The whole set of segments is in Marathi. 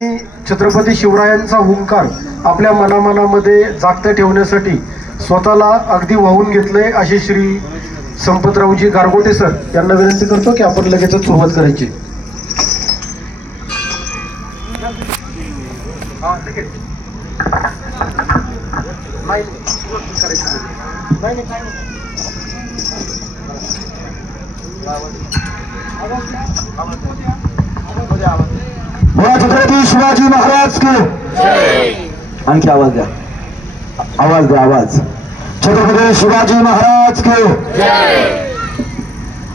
छत्रपती शिवरायांचा हुंकार आपल्या मनामनामध्ये जागत ठेवण्यासाठी स्वतःला अगदी वाहून घेतलंय असे श्री संपतरावजी गारगोटे सर यांना विनंती करतो की आपण लगेचच सुरुवात करायची. छत्रपती शिवाजी महाराज के आणखी आवाज द्या, आवाज द्या, आवाज. छत्रपती शिवाजी महाराज के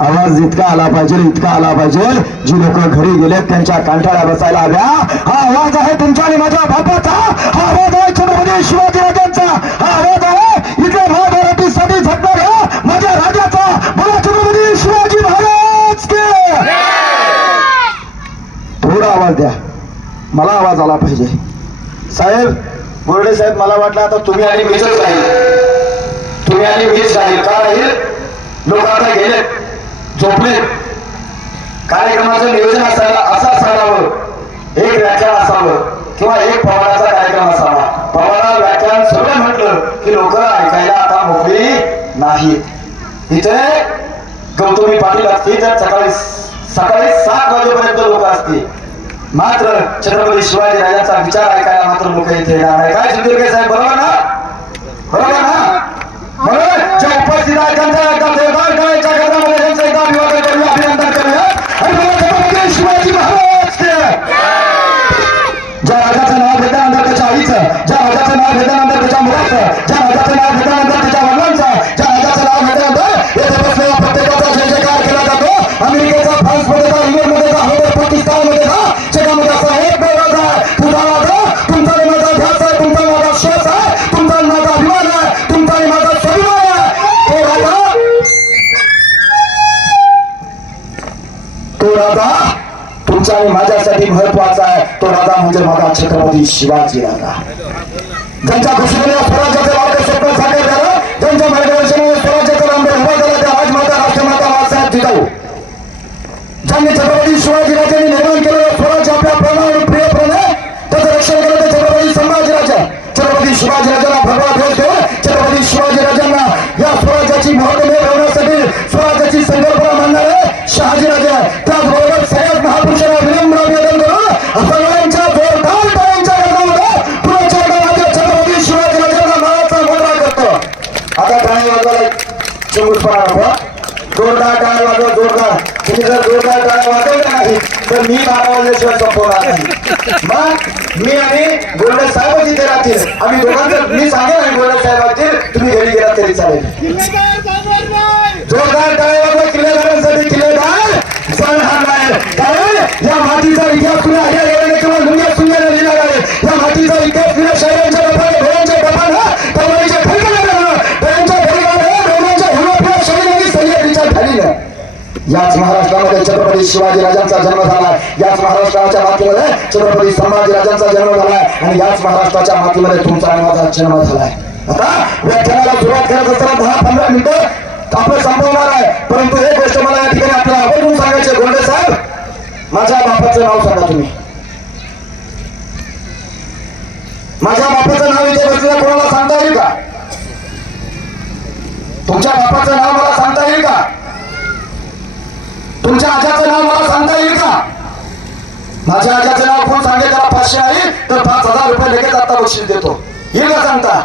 आवाज इतका आला पाहिजे, इतका आला पाहिजे. जी लोक घरी गेले त्यांच्या कांठाळ्या बसायला हव्या. हा आवाज आहे तुमच्या आणि माझ्या बापाचा. हा आवाज आहे छत्रपती शिवाजी राजांचा. हा आवाज आहे इथे महाभारतीसाठी झटणाऱ्या माझ्या राजाचा. बोला छत्रपती शिवाजी महाराज के. थोडा आवाज द्या, मला आवाज आला पाहिजे. साहेब बोर्डे साहेब, मला वाटलं आता तुम्ही आणि मीच राहील, तुम्ही आणि मीच राहील. का राहील? लोक आता गेले, झोपले. कार्यक्रमाचं नियोजन असायला असं असावं, एक व्याख्यान असावं किंवा एक पवाराचा कार्यक्रम असावा. पवारा व्याख्यान सगळं म्हटलं की लोक ऐकायला आता मोकळी नाही. इथे गौतमी पाटील असते तर सकाळी 7 वाजेपर्यंत लोक असते. मात्र छत्रपती शिवाजी राजांचा विचार ऐकायला मात्र लोक इथे येणार नाही. काय सुधीर साहेब, बरोबर ना? बरोबर ना? बरोबर. ज्या उपस्थित आहेत त्यांचा एकदम जोरदार करायच्या गटामध्ये त्यांचं एकदा अभिवादन करूया, अभिनंदन करूया. आणि बोला छत्रपती शिवाजी महाराज के. ज्या राजाचं नाव घेतल्यानंतर त्याच्या आईचं, ज्या राजाचं नाव घेतल्यानंतर त्याच्या मुलाचं, ज्या राजाचं नाव घेतल्यानंतर त्याच्या वडिलांचं, ज्या राजाचं नाव घेतल्यानंतर येथे बसलेल्या प्रत्येकाचा जय जयकार केला जातो. अमेरिकेचा, फ्रान्समध्ये जा, इंग्लंडमध्ये जा, पाकिस्तानमध्ये जा, जगामध्ये असा एक बोलायचा आहे, तुझा माझा, तुमचा आणि माझा ध्यास आहे, तुमचा माझा श्वास आहे, तुमचा आणि माझा अभिमान आहे, तुमचा आणि माझा स्वाभिमान आहे. तो राजा तुमचा आणि माझ्यासाठी महत्वाचा आहे. तो राजा म्हणजे माझा छत्रपती शिवाजी राजा. ज्यांच्या घोषणेने स्वराज्याचे वाटे स्वप्न साकार झालं, ज्यांच्या मार्गदर्शनाने स्वराज्याचा नांदर उभा झाला, त्या राजमाता राष्ट्रमाता बाळासाहेब जिजाऊ. ज्यांनी छत्रपती शिवाजी राजांनी निर्माण केलेलं स्वराज्य आपल्या प्राणाने प्रियपणे त्याचं रक्षण केलं ते छत्रपती संभाजीराजा. छत्रपती शिवाजी राजांना भगवा ध्वज देऊन छत्रपती शिवाजी राजांना या स्वराज्याची महत्व मिळवण्यासाठी स्वराज्याची संकल्पना मांडणारे शहाजीराजे. त्याचबरोबर सगळ्यात महापुरुषांना विनम्र अभिवादन करून सगळ्यांच्या जोरदार टाळ्यांच्या गजरामध्ये पुण्याच्या गडामध्ये छत्रपती शिवाजी राजांना मानाचा मुजरा करतो. आता टाळी वाजवायला चंगुलपणा जोरदार टाळ्या वाजवा, जोरदार. तुम्ही जर जोरदार टाळ्या वाजवल्या नाही तर मी 12 वाजल्याशिवाय संपवणार नाही. मग मी आणि गोल्डे साहेब तिथे राहतील. आम्ही दोघांचं मी सांगेन आणि गोल्डे साहेब राहतील, तुम्ही घरी गेलात तरी चालेल. जोरदार टाळ्या वाजवा किल्लेदारांसाठी. किल्लेदार जाणार नाही, कारण या मातीचा इतिहास पुन्हा ह्या गेल्याने किंवा दुनिया सुंदर लिहिला आहे. या मातीचा इतिहास पुन्हा शहरांच्या डबाने, घोड्यांच्या डबाने, तलवारीच्या फलकाने, डोळ्यांच्या फलकाने, डोळ्यांच्या हिरोपिया शरीराची सह्याद्रीच्या ढालीने याच महाराष्ट्रामध्ये छत्रपती शिवाजी राजांचा जन्म झालाय. याच महाराष्ट्राच्या मातीमध्ये छत्रपती संभाजी राजांचा जन्म झालाय आणि याच महाराष्ट्राच्या मातीमध्ये तुमचा आणि माझा जन्म झालाय. आता व्याख्यानाला सुरुवात करत असताना 10-15 मिनिटं आपण संपवणार आहे. परंतु एक गोष्ट मला या ठिकाणी आपल्याला आवर्जून सांगायचे, गोंडे साहेब, माझ्या बापाचं नाव सांगा तुम्ही. माझ्या बापाचं नाव इथे बसलेल्या कोणाला सांगता येईल का? तुमच्या बापाचं नाव मला सांगता येईल का? तुमच्या आजाचं नाव मला सांगता येईल का? माझ्या आजाचं नाव कोण सांगेल त्याला 500 आहे तर 5000 रुपये लगेच आता बक्षीस देतो. येईल का सांगता?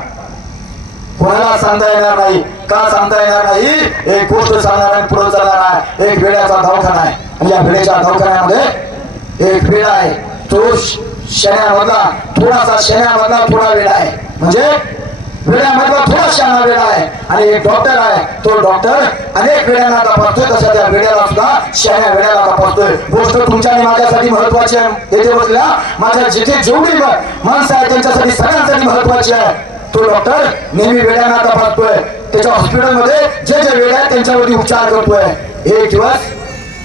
कोणाला सांगता येणार नाही. का सांगता येणार नाही? एक गोष्ट सांगणार आणि पुढे चालणार आहे. एक वेड्याचा दवाखाना आहे आणि या वेड्याच्या दवाखान्यामध्ये एक वेडा आहे. तो शण्यामधला थोडासा, शण्यामधला थोडा वेडा आहे. म्हणजे वेड्यामधला थोडा शहाणा वेडा आहे. आणि एक डॉक्टर आहे. तो डॉक्टर अनेक वेड्यांना तपासतोय, तशा त्या वेड्याला सुद्धा शहाण्या वेड्याला तपासतोय. गोष्ट तुमच्या आणि माझ्यासाठी महत्वाची आहे. येथे बसल्या माझ्या जिथे जेवढी माणसं आहेत त्यांच्यासाठी सगळ्यांसाठी महत्वाची आहे. तो डॉक्टर नेहमी वेड्यांना तपासतोय. त्याच्या हॉस्पिटलमध्ये जे जे वेड आहेत त्यांच्यावरती उपचार करतोय. एक दिवस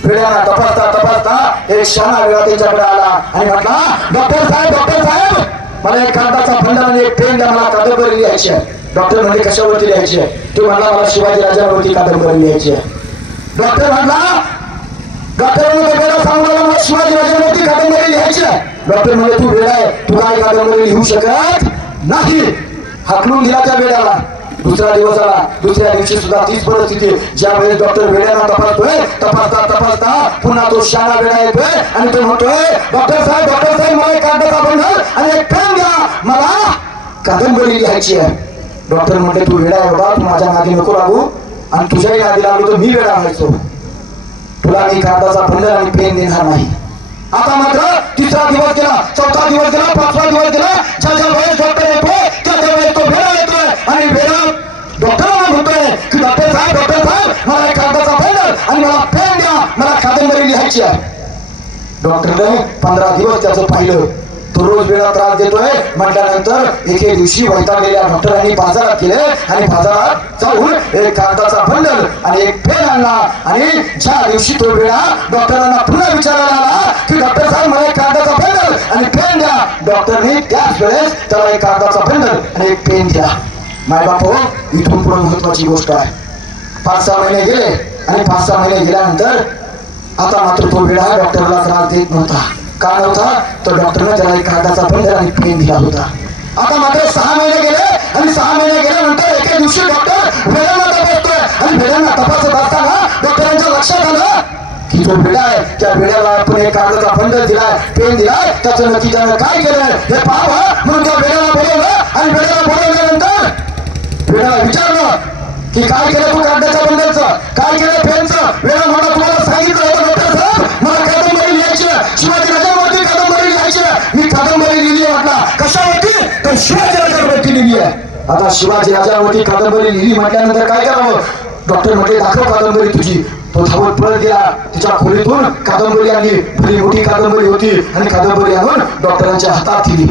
वेड्यांना तपासता तपासता एक शहाणा वेडा त्यांच्याकडे आला आणि म्हटला, डॉक्टर साहेब, मला एक कागदाचा फंडा आणि एक पेन द्या, मला कादंबरी लिहायची आहे. डॉक्टर म्हणजे कशावरती लिहायची आहे? तो म्हणला, मला शिवाजी राजांवरती कादंबरी लिहायची आहे. डॉक्टर म्हणला, डॉक्टरांनी सांगू मला शिवाजी राजांवरती कादंबरी लिहायची आहे. डॉक्टर म्हणजे तू वेडा आहे, तू काय कादंबरी लिहू शकत नाही. हाकलून दिला त्या वेड्याला. दुसरा दिवस आला, दुसऱ्या दिवशी सुद्धा तीच परिस्थिती. ज्या वेळेस डॉक्टर वेड्याला तपासतोय, तपासता पुन्हा तो शाळा वेडा येतोय आणि तो म्हणतोय डॉक्टर साहेब मला एक कागदाचा बंडल आणि एक पेन द्या, मला कादंबरी लिहायची आहे. डॉक्टर म्हणते तू वेडा आहे बाबा, तू माझ्या नादी नको लागू, आणि तुझ्याही नादी लागलो तर मी वेडा व्हायचो. तुला मी कागदाचा बंडल आणि पेन देणार नाही. आता मात्र तिसरा दिवस गेला, चौथा दिवस गेला, पाचवा दिवस गेला. ज्या वेळेस डॉक्टर येतो त्या वेळेस तो वेडा येतोय आणि वेडा डॉक्टरांना म्हणतोय की डॉक्टर साहेब मला एक कागदाचा बंडल आणि मला पेन द्या, मला कादंबरी लिहायची आहे. डॉक्टरने 15 दिवस त्याचं पाहिलं. तो रोज वेळा त्रास देतोय म्हटल्यानंतर एके दिवशी वैतागलेल्या डॉक्टरांनी बाजारात गेले आणि बाजारात जाऊन एक कागदाचा बंडल आणि एक पेन आणला. आणि ज्या दिवशी तो वेळा डॉक्टरांना पुन्हा विचारायला आला की डॉक्टर साहेब मला एक कागदाचा बंडल आणि पेन द्या, डॉक्टरने त्याच वेळेस त्याला एक कागदाचा बंडल आणि एक पेन दिला. मायबापो, इथून पुढे महत्वाची गोष्ट आहे. 5-6 महिने गेले आणि 5-6 महिने गेल्यानंतर आता मात्र तो वेळा डॉक्टरला त्रास देत नव्हता. का नव्हता? तर डॉक्टरने त्याला एक कागदाचा बंडल आणि पेन दिला होता. आता मात्र 6 महिने गेले आणि 6 महिने गेल्यानंतर एके दिवशी डॉक्टर वेड्याला तपासतोय आणि वेड्यांना तपासत असताना डॉक्टरांच्या लक्षात आलं की जो वेडा आहे त्या वेड्याला आपण एक कागदाचा बंडल दिलाय, पेन दिलाय, त्याचं नक्की त्यानं काय केलंय हे पाहावं म्हणून त्या वेड्याला बोलवलं. आणि वेड्याला बोलवल्यानंतर वेड्याला विचारलं की काय केलं तू कागदाच्या बंडलचं, काय केलं पेनचं. वेडा म्हणा तुम्हाला सांगितलं होतं डॉक्टर साहेब मला कादंबरी लिहायची, शिवाजी राजांवरती कादंबरी लिहायची. मी कादंबरी लिहिली म्हटला. कशावरती? तर शिवाजी राजांवरती लिहिली आहे. आता शिवाजी राजांवरती कादंबरी लिहिली म्हटल्यानंतर काय करावं? डॉक्टर म्हटले दाखव कादंबरी तुझी. तो धावत पळत गेला, तिच्या खोलीतून कादंबरी आणली. भली मोठी कादंबरी होती आणि कादंबरी आणून डॉक्टरांच्या हातात दिली.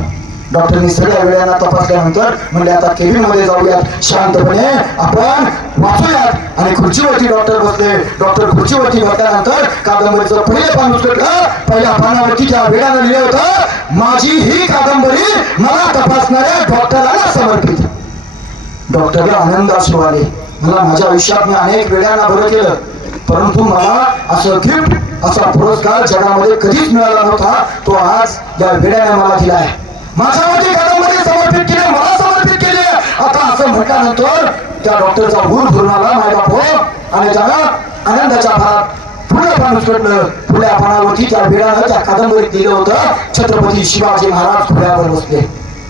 डॉक्टरनी सगळ्या वेळांना तपासल्यानंतर म्हणले आता केबिन मध्ये जाऊयात, शांतपणे आपण वाचूयात. आणि खुर्चीवरती डॉक्टर बसले. डॉक्टर खुर्चीवरती बसल्यानंतर कादंबरीचं पहिले पान उचललं. पहिल्या पानावरती त्या वेळानं लिहिलं होतं माझी ही कादंबरी मला तपासणाऱ्या डॉक्टरांना समर्पित. डॉक्टरला आनंद असू आले. मला माझ्या आयुष्यात मी अनेक वेळांना बरं केलं, परंतु मला असं गिफ्ट, असा पुरस्कार जगामध्ये कधीच मिळाला नव्हता. तो आज या वेळाने मला दिलाय. माझ्यावरती कादंबरी समर्पित केली, मला समर्पित केली. आता असं म्हटल्यानंतर त्या डॉक्टरचा भूर भरून आला मायबाप आणि त्याला आनंदाच्या भरात पुढे पान उचललं. पुढल्या पानावरती त्या वेळानं त्या कादंबरीत दिलं होतं छत्रपती शिवाजी महाराज घोड्यावर बसले.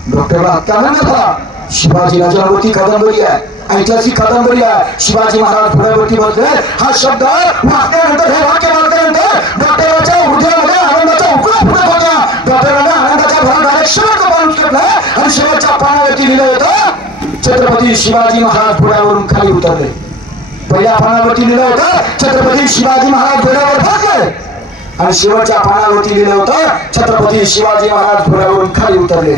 डॉक्टरला अत्यानंद झाला. शिवाजी राजांवरती कादंबरी आहे, ऐतिहासिक कादंबरी आहे. शिवाजी महाराज घोड्यावरती बसले हा शब्द वाचल्यानंतर, हे वाक्य वाचल्यानंतर डॉक्टरांच्या हृदयामध्ये आनंदाचा उकळा फुटत होता. डॉक्टरांना आनंदाच्या भरात शेवटचं पान उचललं आणि शेवटच्या पानावरती लिहिलं होतं छत्रपती शिवाजी महाराज घोड्यावरून खाली उतरले. पहिल्या पानावरती लिहिलं होतं छत्रपती शिवाजी महाराज घोड्यावर बसले आणि शेवटच्या पानावरती लिहिलं होतं छत्रपती शिवाजी महाराज घोड्यावरून खाली उतरले.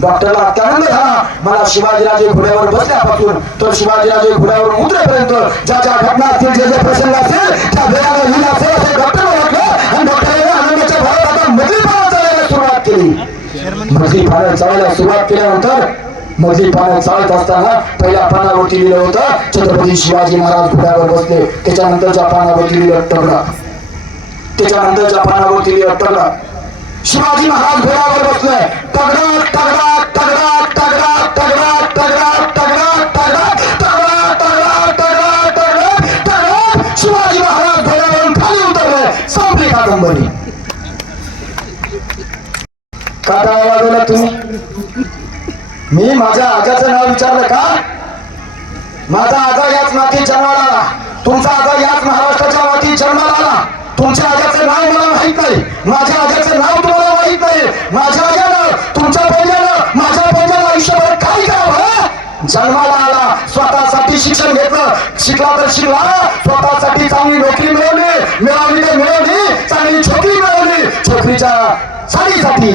डॉक्टरला अत्यानंद झाला. मला शिवाजीराजे घोड्यावर बसल्यापासून तर शिवाजीराजे घोड्यावर उतरेपर्यंत ज्या ज्या घटना असतील, जे जे प्रसंग असतील त्या वेळाला लिहिलं असेल असे डॉक्टरला वाटलं आणि डॉक्टरने आनंदाच्या भरात आता मधली पानं चालायला सुरुवात केली. मधली पानं चालायला सुरुवात केल्यानंतर मधली पानं चालत असताना पहिल्या पानावरती लिहिलं होतं छत्रपती शिवाजी महाराज घोड्यावर बसले. त्याच्यानंतरच्या पानावरती लिहिलं तगडा. त्याच्यानंतरच्या पानावरती लिहिलं तगडा. शिवाजी महाराज घोड्यावर बसले. तगडा तगडा तगडा तगडा तगडा तगडा तगडा तगडा तगडा तगडा तगडा तगडा तगडा शिवाजी महाराज घोड्यावरून खाली उतरले. संपली कादंबरी. का काय वाजवला तुम्ही? मी माझ्या आजाचं नाव विचारलं का? माझा आजा याच मातीत जन्माला आला, तुमचा आजा याच महाराष्ट्राच्या मातीत जन्माला आला. तुमच्या आजाचे नाव मला माहित नाही, माझ्या आजाचे नाव तुम्हाला माहित नाही. माझ्या आजानं, तुमच्या पहिल्यानं, माझ्या पहिल्यानं आयुष्यभर काय करावं? जन्माला आला, स्वतःसाठी शिक्षण घेतलं, शिकला तर शिकला, स्वतःसाठी चांगली नोकरी मिळवली तर मिळवली, चांगली छोकरी मिळवली, छोकरीच्या साडीसाठी,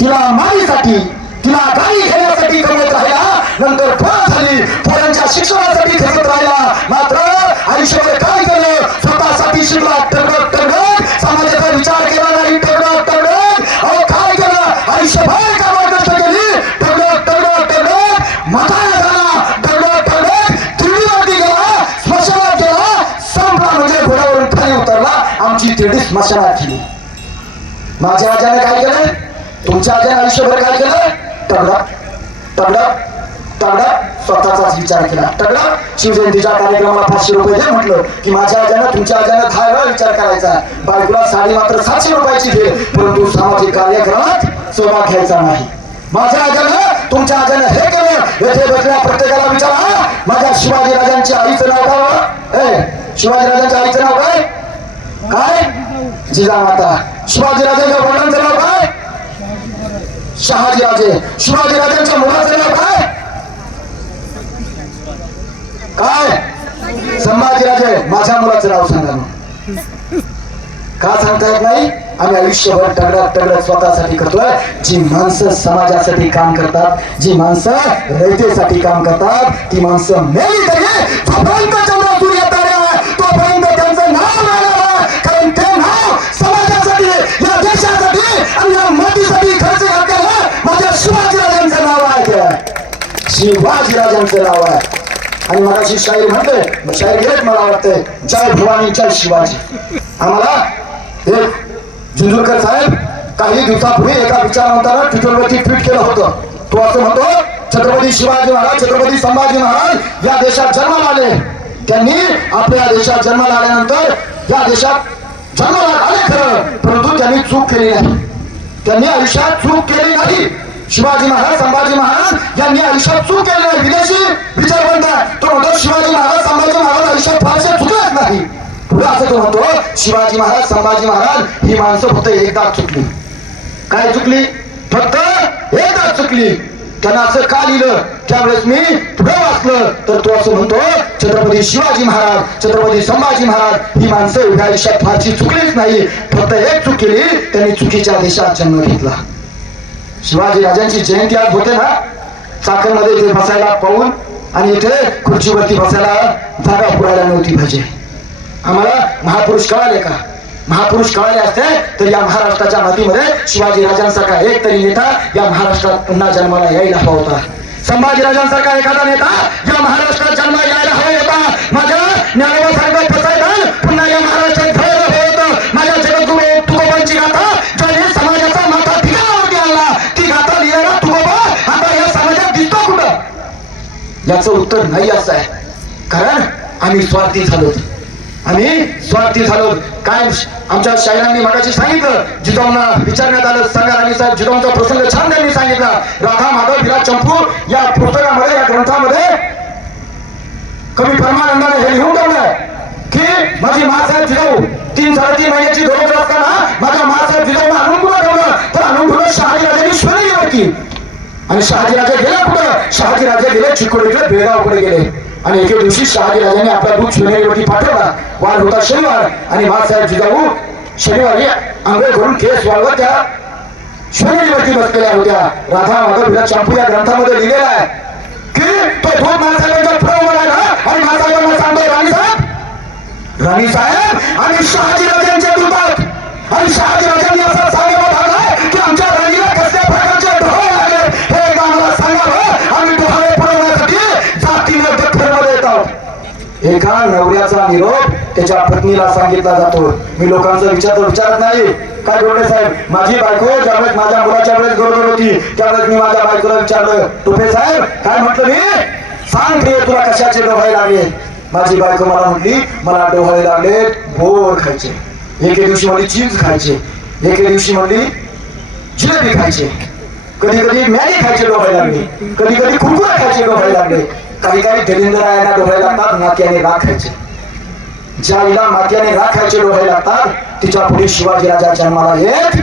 तिला माईसाठी, तिला गाडी घेण्यासाठी कमवत राहिला. नंतर पोरं झाली, पोरांच्या शिक्षणासाठी खर्चत राहिला. मात्र आयुष्यामध्ये काय केलं? स्वतःसाठी शिकला, टगडत टगडत, समाजाचा विचार केला नाही, टगडत टगडत. अहो काय केलं? आयुष्यभर कामात कष्ट केली, टगडत टगडत टगडत, म्हातारा झाला, टगडत टगडत, तिरडीवरती गेला, स्मशानात गेला, संपला म्हणजे घोड्यावरून खाली उतरला. आमची तिरडी स्मशानात गेली. माझ्या आजाने काय केलं? तुमच्या आजीने आयुष्यभर काय केलं? तगडा तगडा तगडा स्वतःचाच विचार केला. तगडा शिवजयंतीच्या कार्यक्रमाला 500 रुपये दे म्हटलं की माझ्या आज्यानं तुमच्या आज्यानं काय वेळा विचार करायचा. बायकोला साडी मात्र 700 रुपयाची दे, परंतु सामाजिक कार्यक्रमात सहभाग घ्यायचा नाही. माझ्या आज्यानं तुमच्या आज्यानं हे केलं. येथे बसल्या प्रत्येकाला विचारा, माझ्या शिवाजी राजांच्या आईचं नाव काय? शिवाजी राजांच्या आईचं नाव काय? काय? जिजामाता. शिवाजी राजांच्या वडिलांचं नाव काय? शहाजी राजे. शिवाजी राजांच्या मुलाचं नाव काय? काय? संभाजीराजे. माझ्या मुलाचं नाव सांगा मग. का सांगता येत नाही? आम्ही आयुष्यभर तगडत स्वतःसाठी करतोय. जी माणसं समाजासाठी काम करतात, जी माणसं रयतेसाठी काम करतात, ती माणसं मेली तरी जोपर्यंत चंद्र सूर्य तारे आहे तोपर्यंत त्यांचं नाव राहणार आहे. कारण ते नाव समाजासाठी, या देशासाठी आणि या मातीसाठी खर्च घातलेलं माझ्या शिवाजीराजांचं नाव आहे. शिवाजीराजांचं नाव आहे. आणि मराठी शाहीर म्हणते, शाहीर घेत मला वाटतंय, जय भवानी जय शिवाजी. आम्हाला एक जुंजुरकर साहेब काही दिवसापूर्वी एका विचारवंताला ट्विटरवरती ट्विट केलं होतं. तो असं म्हणतो, छत्रपती शिवाजी महाराज, छत्रपती संभाजी महाराज या देशात जन्माला आले. त्यांनी आपल्या देशात जन्माला आल्यानंतर या देशात जन्माला आले खरं, परंतु त्यांनी चूक केली नाही. त्यांनी आयुष्यात चूक केली नाही. शिवाजी महाराज, संभाजी महाराज यांनी आयुष्यात चूक केली नाही. विदेशी विचारवंत तो म्हणतो शिवाजी महाराज, संभाजी महाराज आयुष्यात फारसे चुकलेच नाही. पुढे असं तो म्हणतो, शिवाजी महाराज, संभाजी महाराज ही माणसं फक्त एकदा चुकली. काय चुकली? फक्त एकदा चुकली. त्यांना असं का लिहिलं? त्यावेळेस मी पुढे वाचलं तर तो असं म्हणतो, छत्रपती शिवाजी महाराज, छत्रपती संभाजी महाराज ही माणसं एवढ्या आयुष्यात फारशी चुकलीच नाही. फक्त एक चूक केली, त्यांनी चुकीच्या देशात जन्म घेतला. शिवाजी राजांची जयंती आज होते ना, चाकणमध्ये इथे बसायला पाहून आणि इथे खुर्चीवरती बसायला जागा पुरायला नव्हती पाहिजे. आम्हाला महापुरुष कळाले का? महापुरुष कळाले असते तर या महाराष्ट्राच्या मातीमध्ये शिवाजी राजांसारखा एक तरी नेता या महाराष्ट्रात पुन्हा जन्माला यायला हवा होता. संभाजी राजांसारखा एखादा नेता या महाराष्ट्रात जन्म यायला हवा होता. माझ्या ज्ञानोबासारखं फसायचं पुन्हा या महाराष्ट्रात घडलं हवं होतं. माझ्या जगद्गुरू तुकोबांची गाथा ज्याने समाजाचा माथा ठिकाणावरती आणला, ती गाथा लिहायला तुकोबा आता या समाजात दिसतो कुठं? याचं उत्तर नाही असं आहे. कारण आम्ही स्वार्थी झालो. आम्ही स्वार्थी झालो. काय आमच्या शाहिरांनी मगाशी सांगितलं, जिजाऊंना विचारण्यात आलं, सांगा राणी साहेब जिजाऊंचा प्रसंग छान त्यांनी सांगितला. राधा माधव विलास चंपू या पुस्तकामध्ये, या ग्रंथामध्ये कवी परमानंदाने हे लिहून ठेवलंय की माझी मासाहेब जिजाऊ 3-3.5 महिन्याची गरोदर असताना माझ्या मासाहेब जिजाऊंना आणून कुठं ठेवलं? तर आणून ठेवलं शहाजीराजांनी शिवनेरीवरती. आणि शहाजीराजे गेले कुठं? शहाजीराजे गेले चिकोडीकडे, बेळगावकडे गेले. आणि एके दिवशी शहाजीराजांनी आपला दूध शिवनेरीवरती पाठवला. वार होता शनिवार आणि मासाहेब जिजाऊ शनिवारी आंघोळ करून केस वाळवत त्या शिवनेरीवरती बसलेल्या होत्या. राधा माधव विलास चंपू या ग्रंथामध्ये लिहिलेला आहे की तो दूध मासाहेबांच्या पुढे उभा राहिला आणि मासाहेबांना सांगतो, राणी साहेब आणि शहाजीराजांच्या दूतात. आणि शहाजीराजांनी असं सांगायला लागलाय की आमच्या राणीला कसल्या प्रकारचे डोळे लागले हे एकदा आम्हाला सांगावं. आम्ही डोळे पुरवण्यासाठी जातीने दखलमध्ये येतात. एका नवऱ्याचा निरोप त्याच्या पत्नीला सांगितला जातो. मी लोकांचा विचारत नाही. काय डोळे साहेब, माझी बायको ज्यावेळेस माझ्या मुलाच्या वेळेस गरोदर होती त्यावेळेस मी माझ्या बायकोला विचारलं, टोपे साहेब काय म्हटलं मी? सांग प्रिय तुला कशाचे डोळे लागले? माझी बायको मला म्हटली, मला डोळे लागले बोर खायचे. एके दिवशी म्हणली चीज खायचे, एके दिवशी म्हणली जिलेबी खायचे, कधी कधी मॅगी खायचे डोळे लागले, कधी कधी कुरकुरे खायचे डोळे लागले. काही काही दलिंद्रायांना डोळे लागतात मात्याने राख खायचे. ज्या आईला मात्याने राख खायचे डोळे लागतात तिच्या पुढे शिवाजी राजा जन्माला येत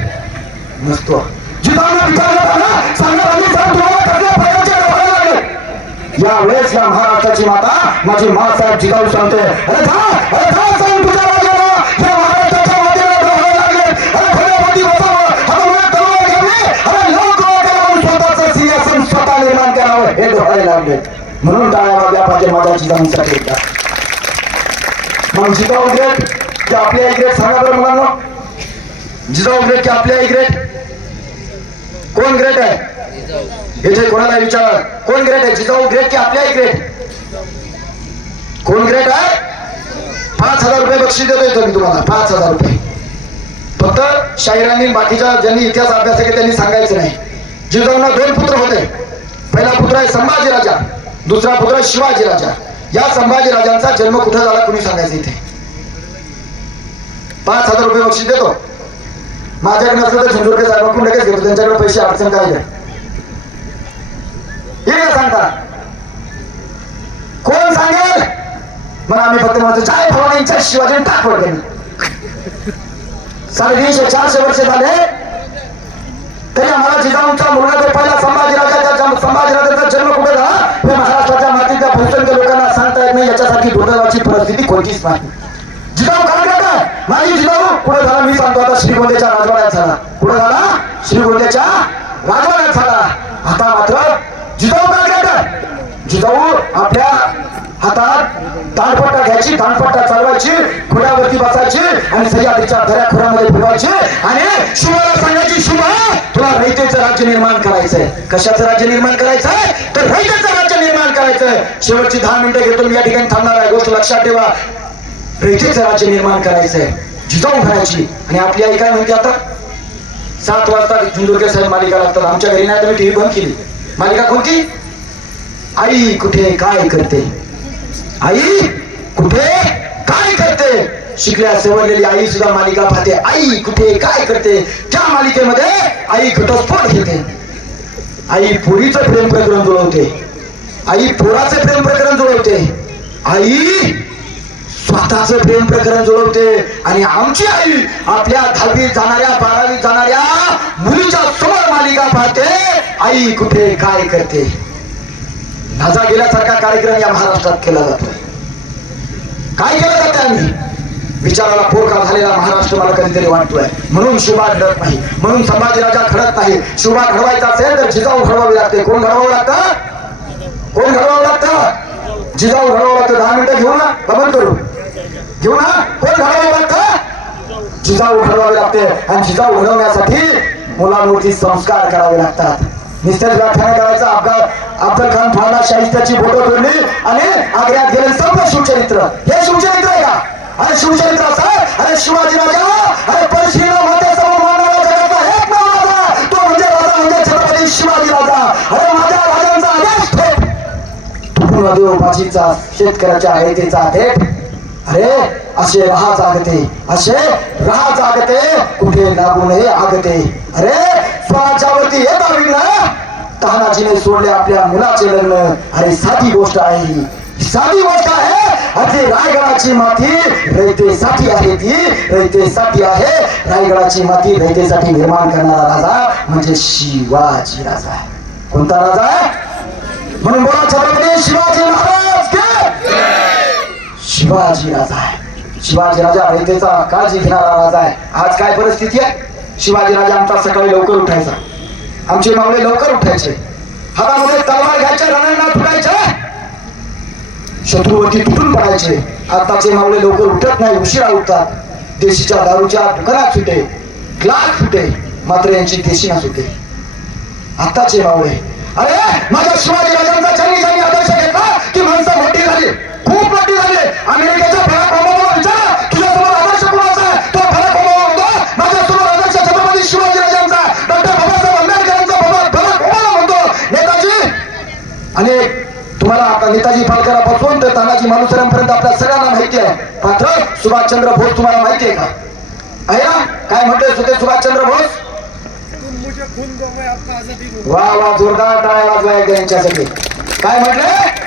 नसतो. जिजाऊंना विचारलं, सांगा राणी साहेब तुम्हाला कसल्या प्रकारचे डोळे लागले? यावेळेस या महाराष्ट्राची माता माझी मासाहेब जिजाऊ सांगते, अरे जा सांग तुझ्या राजाला या महाराष्ट्राच्या मातेला डोळे लागले. अरे घोड्यावरती बसावं, आता मला डोळे घ्यावे, अरे लोक स्वतःचं सिंहासन स्वतः निर्माण करावं हे डोळे लागले. म्हणून टाळ्या वाजल्या पाहिजे माझ्या जिजाऊंसाठी. मग जिजाऊ ग्रेट की आपल्या ग्रेट? सांगा बरं मुलांना, जिजाऊ ग्रेट की आपल्या ग्रेट? कोण ग्रेट आहे? इथे कोणाला विचारा, कोण ग्रेट आहे? जिजाऊ ग्रेट की आपल्या ग्रेट? कोण ग्रेट आहे? 5,000 रुपये बक्षीस देतोय मी तुम्हाला, 5,000 रुपये. फक्त शाहिरांनी बाकीच्या ज्यांनी इतिहास अभ्यास केला त्यांनी सांगायचं नाही. जिजाऊंना 2 पुत्र होते. पहिला पुत्र आहे संभाजी राजा, दुसरा पुत्र शिवाजी राजा. या संभाजी राजांचा जन्म कुठे झाला कुणी सांगायचं इथे. 5,000 रुपये बक्षीस देतो. माझ्याकडे नसलं तर झुंजुरके साहेबांकडून लगेच घेतो. त्यांच्याकडे पैसे अडचण काय आहे हे सांगता कोण सांगेल. मग आम्ही फक्त म्हणतो चाय भवानींच्या शिवाजी टाकवड केली. 350-400 वर्ष झाले तरी आम्हाला जिजाऊंचा मुलगा जो पहिला संभाजीराजाचा जन्म कुठे झाला हे महाराष्ट्राच्या मातीतल्या बहुसंख्य लोकांना सांगता येत नाही. याच्यासारखी दुर्दैवाची परिस्थिती कोणतीच नाही. जिजाऊ काय करतात माझी जिजाऊ कुठे झाला मी सांगतो. आता श्रीगोंद्याच्या राजवाड्यात झाला. कुठे झाला श्रीगोंद्याच्या राजवाड्यात झाला. आता मात्र जिजाऊ काय करतात जिजाऊ आपल्या हातात दांडपट्टा घ्यायची, दांडपट्टा चालवायची, घोड्यावरती बसायची आणि सह्याद्रीच्या दऱ्या खोऱ्यामध्ये फिरवायची आणि शुभाला सांगायची शुभा तुला रयतेचं राज्य निर्माण करायचंय. कशाचं राज्य निर्माण करायचंय तर रयतेचं राज्य निर्माण करायचंय. शेवटची 10 मिनिटं घेतो मी या ठिकाणी थांबणार आहे. गोष्ट लक्षात ठेवा. रयतेचं राज्य निर्माण करायचंय जिजाऊ म्हणायची. आणि आपली आई काय म्हणते आता 7 वाजता झुंजुरके साहेब मालिका लागतात. आमच्या घरी नाही तर मी टीव्ही बंद केली. मालिका कोणती आई कुठे काय करते, आई कुठे काय करते. शिकल्या सवरलेली आई सुद्धा मालिका पाहते. आई कुठे काय करते. त्या मालिकेमध्ये आई घटस्फोट घेते. आई पोरीचं प्रेम प्रकरण जुळवते. आई पोराचं प्रेम प्रकरण जुळवते. आई स्वतःचं प्रेम प्रकरण जुळवते. आणि आमची आई आपल्या 10वी जाणाऱ्या 12वी जाणाऱ्या मुलीच्या समोर मालिका पाहते. आई कुठे काय करते. नाजा गेल्यासारखा कार्यक्रम या महाराष्ट्रात केला जातोय. काय केलं जातं आम्ही विचाराला पोरका झालेला महाराष्ट्र मला कधीतरी वाटतोय. म्हणून शुभा घडत नाही, म्हणून संभाजीराजा घडत नाही. शुभा घडवायचा असेल तर जिजाऊ घडवावी लागते. कोण घडवावं लागतं कोण घडवावं लागतं जिजाऊ घडवावं लागतं. 10 मिनिटं घेऊ ना बंद करू घेऊ ना. कोण घडवावं लागतं जिजाऊ घडवावे लागते. आणि जिजाऊ घडवण्यासाठी मुलांवरती संस्कार करावे लागतात. निस्तेज व्याख्यान करायचा. अफजल खान फाळला शाहिस्त्याची बोटं तोडली आणि आग्र्यात गेले संपूर्ण शिवचरित्र. हे शिवचरित्र आहे का. अरे शिवचरित्र असं अरे शिवाजी राजा अरे परशीला मातेसमोर मानणारा जगाचा एक नाव राजा तो म्हणजे राजा म्हणजे छत्रपती शिवाजी राजा. अरे माझ्या राजांचा आदेश थेट तुटून देवबाजीचा शेतकऱ्याच्या रयतेचा थेट. अरे असे राहा जागते असे राहा जागते कुठे लागू नये आगते. अरे स्वराज्यावरती येत आली ना तानाजीने सोडले आपल्या मुलाचे लग्न. अरे साधी गोष्ट आहे साधी गोष्ट आहे. अरे रायगडाची माती रयतेसाठी आहे. ती रयतेसाठी आहे. रायगडाची माती रयतेसाठी निर्माण करणारा राजा म्हणजे शिवाजी राजा. कोणता राजा म्हणून बोला छत्रपती शिवाजी महाराज के. शिवाजी राजा आहे. शिवाजी राजा रयतेचा काळजी घेणारा राजा आहे. आज काय परिस्थिती आहे. शिवाजी राजा आमचा सकाळी लवकर उठायचा. आमचे मावळे लवकर उठायचे. हातामध्ये तलवार घ्यायचे रणांना फुटायचे शत्रूवरती तुटून पडायचे. आताचे मावळे लवकर उठत नाही उशिरा उठतात. देशीच्या दारूच्या दुकानात सुटे ग्लास सुटे मात्र यांची देशी ना सुटे. आताचे मावळे अरे माझ्या शिवाजी राजांचा ज्यांनी आदर्श घेतला की माणसं मोठी झाली खूप मोठी झाली. अमेरिकेच्या बराक ओबामाला विचारा तुझ्यासमोर आदर्श कोणाचा आहे. तो बराक ओबामा म्हणतो माझ्यासमोर आदर्श छत्रपती शिवाजी राजांचा. डॉक्टर बाबासाहेब आंबेडकरांचा बराक ओबामा म्हणतो नेताजी. आणि तुम्हाला आता नेताजी पालकरापासून तर तानाजी मालुसरेंपर्यंत आपल्या सगळ्यांना माहिती आहे. मात्र सुभाषचंद्र बोस तुम्हाला माहिती आहे का आहे ना. काय म्हटले होते सुभाषचंद्र बोस. वा वा जोरदार टाळ्या वाजवा एकदा यांच्यासाठी. काय म्हटले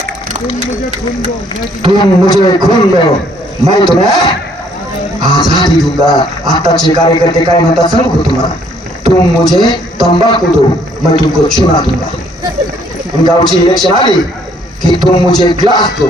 तुम मुझे खून दो मैं तुम्हें आजादी दूंगा. आताचे कार्यकर्ते काय म्हणतात सांगू का तुम्हाला. तुम मुझे तंबाखू दो मैं तुमको चुना दूंगा. गावची इलेक्शन आली कि तुम मुझे ग्लास दो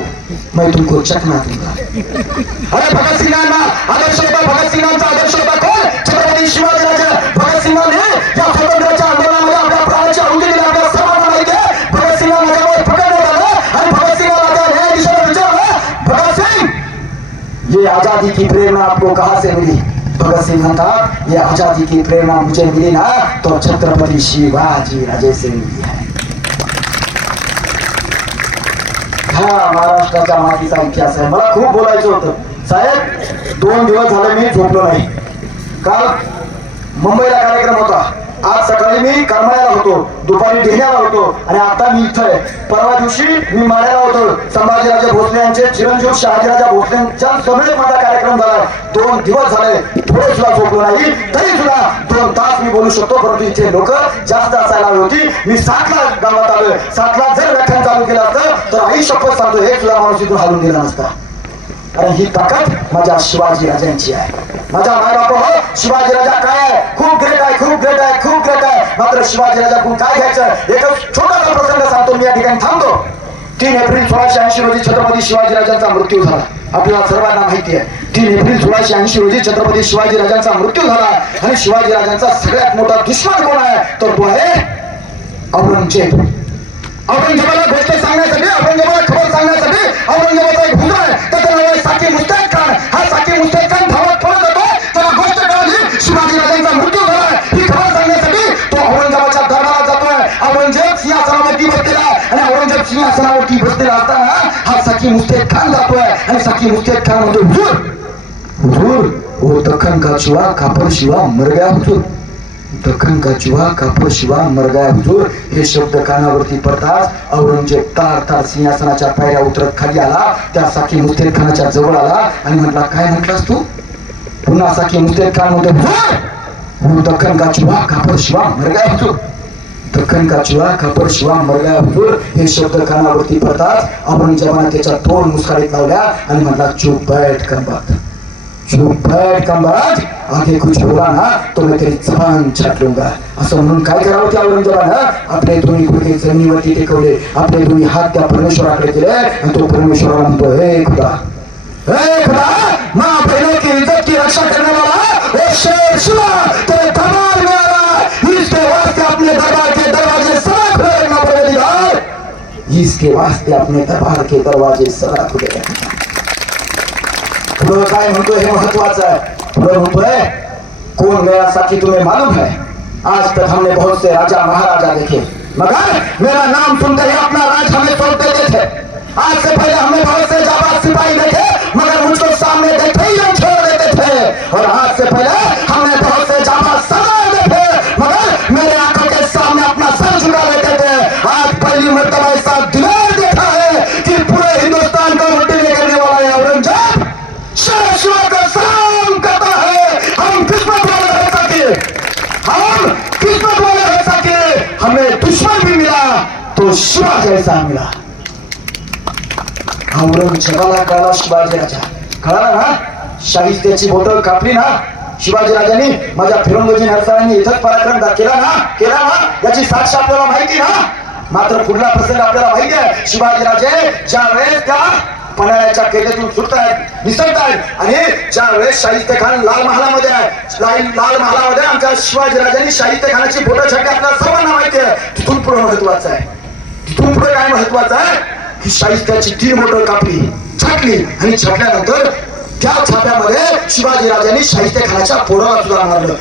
मैं तुमको चकना दूंगा. अरे भगत सिंगांना आदर्श होता. भगत सिंगांचा आदर्श होता कोण छत्रपती शिवाजी राजा. भगत सिंगांनी या स्वातंत्र्याच्या आंदोलनामध्ये आपल्या प्राणाची आहुती दिली. आपल्या सर्वांना माहिती आहे. भगत सिंगांना माझ्यावर पकडण्यात आलं आणि भगत सिंगांना त्या न्याय दिशेला विचारलं भगत सिंग ये आजादी की प्रेरणा आपको कहां से मिली. भगत सिंह म्हणतात ये आजादी की प्रेरणा मुझे मिली ना तो छत्रपती शिवाजी राजे से मिली है. हा महाराष्ट्राच्या मातीचा इतिहास आहे. मला खूप बोलायचं होतं साहेब. 2 दिवस झाले मी झोपलो नाही. काल मुंबईला कार्यक्रम होता. आज सकाळी मी करमाळ्याला होतो, दुपारी ढेण्याला होतो आणि आता मी इथं आहे. परवा दिवशी मी माड्याला होतो. संभाजीराजे भोसले यांचे चिरंजीव शहाजीराजा भोसलेंच्या समेत माझा कार्यक्रम झाला. 2 दिवस झाले, थोडे सुद्धा झोपलो नाही. तरी सुद्धा 2 तास मी बोलू शकतो. परंतु इथे लोक जास्त असायला हवी होती. मी 7ला गावात आलोय. 7ला जर व्याख्यान चालू केलं असतं तर आई शपथ सांगतो हे सुद्धा माणूस इथून हलून गेला नसता. कारण ही ताकद माझ्या शिवाजी राजांची आहे. माझा मायबाप शिवाजी राजा काय आहे, खूप ग्रेट आहे, खूप ग्रेट आहे, खूप ग्रेट आहे. मात्र शिवाजी राजा कोण काय घ्यायचं, एकच छोटासा प्रसंग सांगतो, मी या ठिकाणी थांबतो. 3 एप्रिल 1680 रोजी छत्रपती शिवाजी राजांचा मृत्यू झाला. आपल्याला सर्वांना माहिती आहे. 3 एप्रिल 1680 रोजी छत्रपती शिवाजी राजांचा मृत्यू झाला. आणि शिवाजी राजांचा सगळ्यात मोठा दुश्मन कोण आहे, तर तो आहे औरंगजेब. औरंगजेबाला गोष्ट सांगण्यासाठी, औरंगजेबाला खबर सांगण्यासाठी औरंगजेबाचा एक हुजूर आहे, त्याचं नाव आहे साकी मुस्तैद खान. हा साकी मुस्तैद खान धावत पडत होतो. त्याला गोष्ट कळली शिवाजी राजांचा मृत्यू झाला. ही खबर सांगण्यासाठी तो औरंगजेबाच्या दरबारात जातोय. औरंगजेब सिंहासनावरती बसलेला आणि औरंगजेब सिंहासनावरती बसलेला असताना हा साकी मुस्तैद खान जातोय आणि साकी मुस्तैद खान म्हणतो, हुजूर हुजूर वो दखन का चूहा कापर शिवा मर गया हुजूर. दखन का चूहा कापर शिवा मर गया हुजूर. हे शब्द कानावरती पडताच औरंगजेब तार तार सिंहासनाच्या पायऱ्या उतरत खाली आला. त्या साकी मुस्तैद खानाच्या जवळ आला आणि म्हटला, काय म्हटलास तू? पुन्हा साकी मुस्तैद खान म्हणतो, हुजूर वो दखन का चूहा कापर शिवा मर गया हुजूर. दखन का चूहा कापर शिवा मर गया हुजूर. हे शब्द कानावरती पडताच औरंगजेबाने त्याच्या 2 मुस्काळीत लावल्या आणि म्हटला, चुप बैठ कमबख्त, चुप बैठ कमबख्त, आगे कुछ बोला ना तो मैं तेरी जबान छाट लूंगा. असं म्हणून काय करावं त्या औरंगजेबानं आपले दोन्ही गुडघे जमिनीवरती टेकवले, आपले दोन्ही हात त्या परमेश्वराकडे केले आणि तो परमेश्वराला म्हणतो, हे खुदा, हे खुदा, माँ बहनों की इज्जत की रक्षा करने वाला ओ शेर शिवा तेरे दरबार में आ रहा है. इसके वास्ते अपने दरबार के दरवाजे सदा खुले रखना पड़ेगा. इसके वास्ते अपने दरबार के दरवाजे सदा खुले रखना. पुढं काय म्हणतोय हे महत्वाचं आहे. पुढं म्हणतोय, कौन गया साथी तुम्हें मालूम है, आज तक हमने बहुत से राजा महाराजा देखे, मगर मेरा नाम सुनते ही अपना राज हमें सौंप देते थे. आज से पहले हमने बहुत से जाबाज सिपाही देखे, मगर मुझको सामने देखे ही हम छोड़ देते थे. और आज से पहले हमने बहुत से जाबाज सरदार देखे, मगर मेरे आंखों के सामने अपना सर झुका लेते थे. आज पहली मर्तबा ऐसा दिलेर देखा है कि पूरे हिंदुस्तान को मुट्ठी में करने वाला है औरंगजेब. शेर शिवा का सलाम करता है. हम किस्मत वाले हो सके, हम किस्मत वाले हो सके. हमें दुश्मन भी मिला तो शिवा जैसा मिला. औरंगजेबाला कळला शिवाजी राजा, कळाला ना, शाहिस्त्याची बोटं कापली ना शिवाजी राजांनी. माझ्या फिरंगोजी नरसाळांनी इथंच पराक्रम केला ना, याची साक्ष आपल्याला माहिती ना. मात्र पुढला प्रसंग आपल्याला माहिती आहे. शिवाजी राजे ज्या वेळेस त्या पन्हाळ्याच्या केंद्रातून सुटतायत, निसटतायत आणि ज्या वेळेस शाहिस्ते खान लाल महालामध्ये आहे, लाल महालामध्ये आमच्या शिवाजी राजांनी शाहिस्ते खानाची बोटं छाटली, आपल्याला सर्वांना माहिती आहे. तिथून पुढे महत्वाचं आहे, तिथून पुढे काय महत्वाचं आहे की शाहिस्त्याची 3 बोटं कापली, छाटली आणि छाटल्यानंतर त्या छाप्यामध्ये शिवाजी राजांनी शाहिस्ते खानाच्या पोराला सुद्धा मारलं.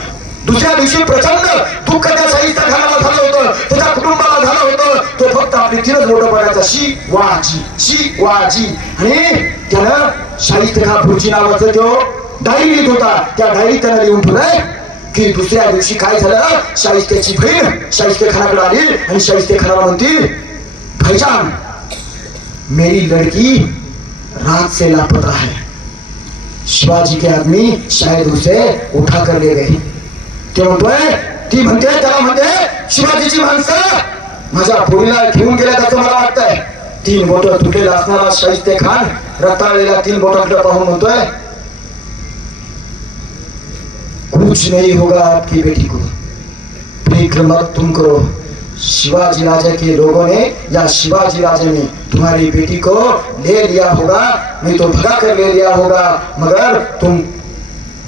दुसऱ्या दिवशी प्रचंड दुःख त्या शाहिस्ते खानाला झालं होतं, त्याच्या कुटुंबाला झालं होतं. तो फक्त आपली 3च बोटं बघायचा, शिवाजी शिवाजी. आणि त्यानं शाहिस्ते खान फुर्जी नावाचं तो डायरी लिहित होता. त्या डायरीत त्यानं लिहून ठेवलंय की दुसऱ्या दिवशी काय झालं, शाहिस्त्याची बहीण शाहिस्ते खानाकडे आली आणि शाहिस्ते खानाला म्हणती, भाईजान मेरी लड़की रात से लापता है, शिवाजी के आदमी शायद उसे उठा कर ले गए. ते म्हणतोय, ती म्हणते, त्याला म्हणते, शिवाजीची माणसं माझ्या पोरीला घेऊन गेल्यात असं मला वाटतंय. 3 बोटं तुटलेला असणारा शाहिस्ते खान रताळलेल्या 3 बोटांकडे पाहून म्हणतोय, कुछ नहीं होगा आपकी बेटी को, फिक्र मत तुम करो. शिवाजी राजा के लोगों ने या शिवाजी राजा ने तुम्हारी बेटी को ले लिया होगा, नहीं तो भगा कर ले लिया होगा, मगर तुम